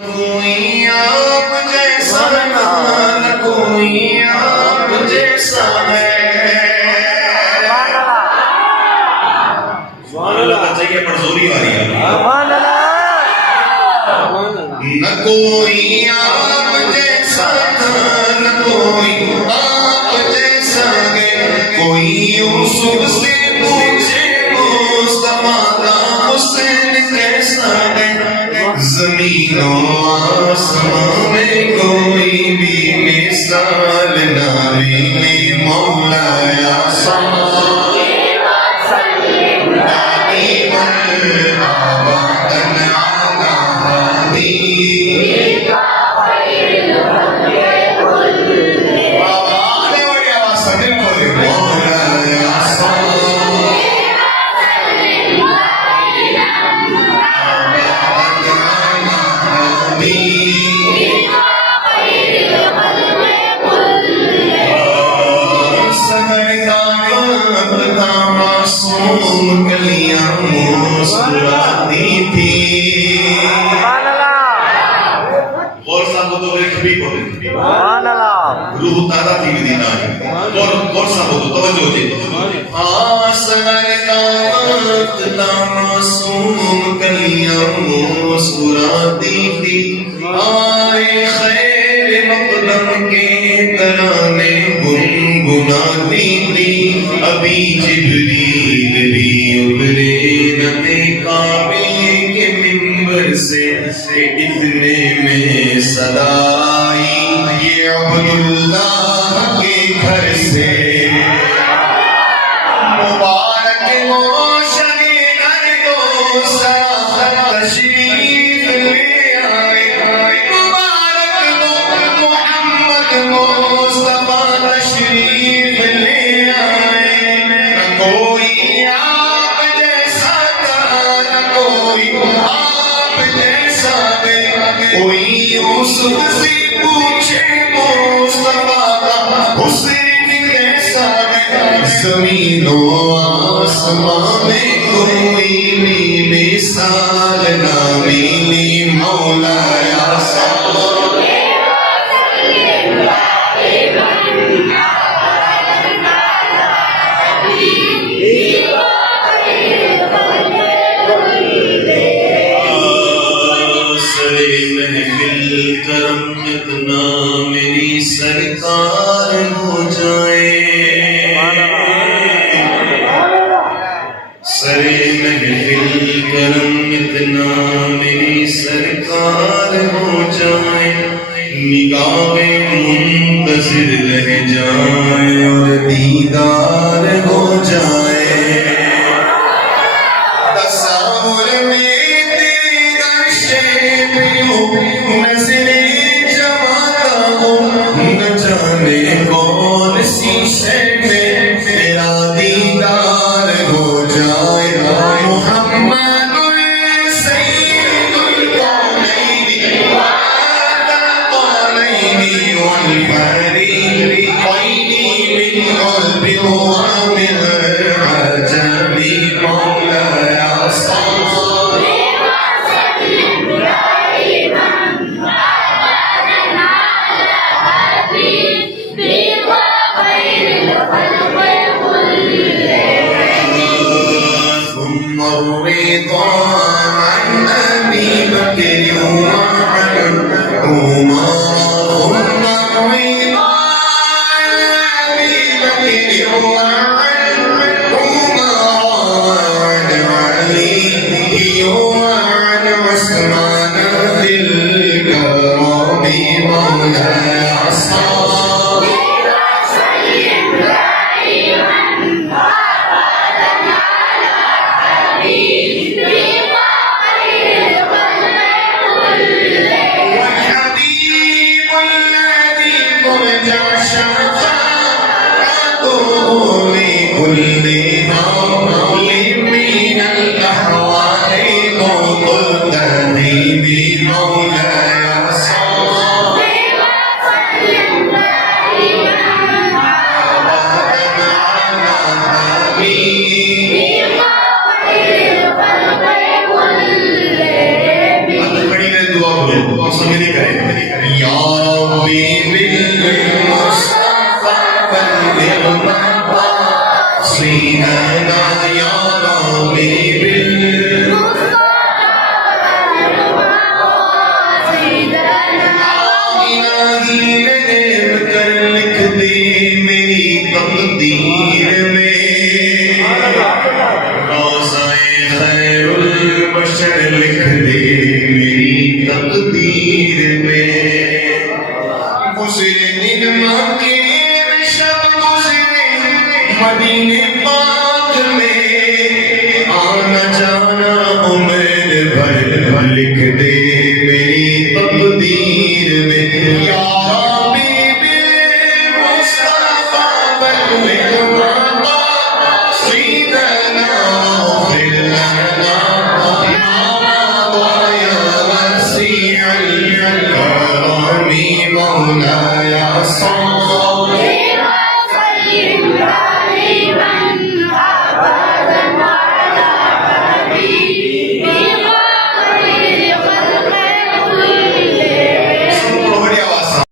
कोई आप जैसा न कोई आप जैसा है। चाहिए मजदूरी वाली न कोई आप जैसा न कोई आप जैसा है। कोई यूसुफ से पूछे मुस्तफा का हुसैन कैसा है। ज़मीनों आसमां में कोई भी मिसाल ना मिले मौला या गलियां मुस्कुराती थी। और साबो तो एक भी बोले रूह तारा थी मदीना और साबो तो तवज्जो थी। हाँ सनर का वक्त मासूम गलियां मुस्कुराती थी। आए खैर मक़दम के तराने गुनगुनाती थी। अभी जिब्रील भी उतरे न थे काबे के मिंबर से इतने में सदा आई ये अब्दुल्लाह के घर से। मुबारक रोशनी घर को सरा तशरीफ ले आए। मुबारक मोहम्मद मुस्तफा तशरीफ ले आए। न कोई आप जैसा था न कोई आप जैसा है। कोई यूसुफ से पूछे मुस्तफा का हुसैन कैसा है। ज़मीनों आसमां में कोई भी मिसाल ना मिली मौला या करम इतना मेरी सरकार हो जाए। सरे महफिल करम इतना मेरी सरकार हो जाए। निगाहें मुंतज़िर रह जाए और दीदार हो जाए। तस्वुर में तेरी नक्शे पे जाने कौन सी शय में तेरा दीदार हो जाए। मुहम्मद सय्यदुल कौनैनि वल फरीक़ैनि मिन क़ल्बि व मिन अजमी मौला या الرضا عن أبي بكر وعن عمر. الرضا عن أبي بكر وعن عمر وعن علي وعن عثمان ذي الكرم مولاي दुआ करो। तो समझ करें या रब्बी बिल मुस्तफा बल्लिग मक़ासीदना या रब्बी बिल लिख दे मेरी तकदीर में रोज़ाए खैरुल बशर लिख दे मेरी तकदीर में गुज़रे दिन मक्के में शब गुज़रे मदीने पाक में आना जाना उम्र भर लिख दे मेरी तकदीर में या مولاي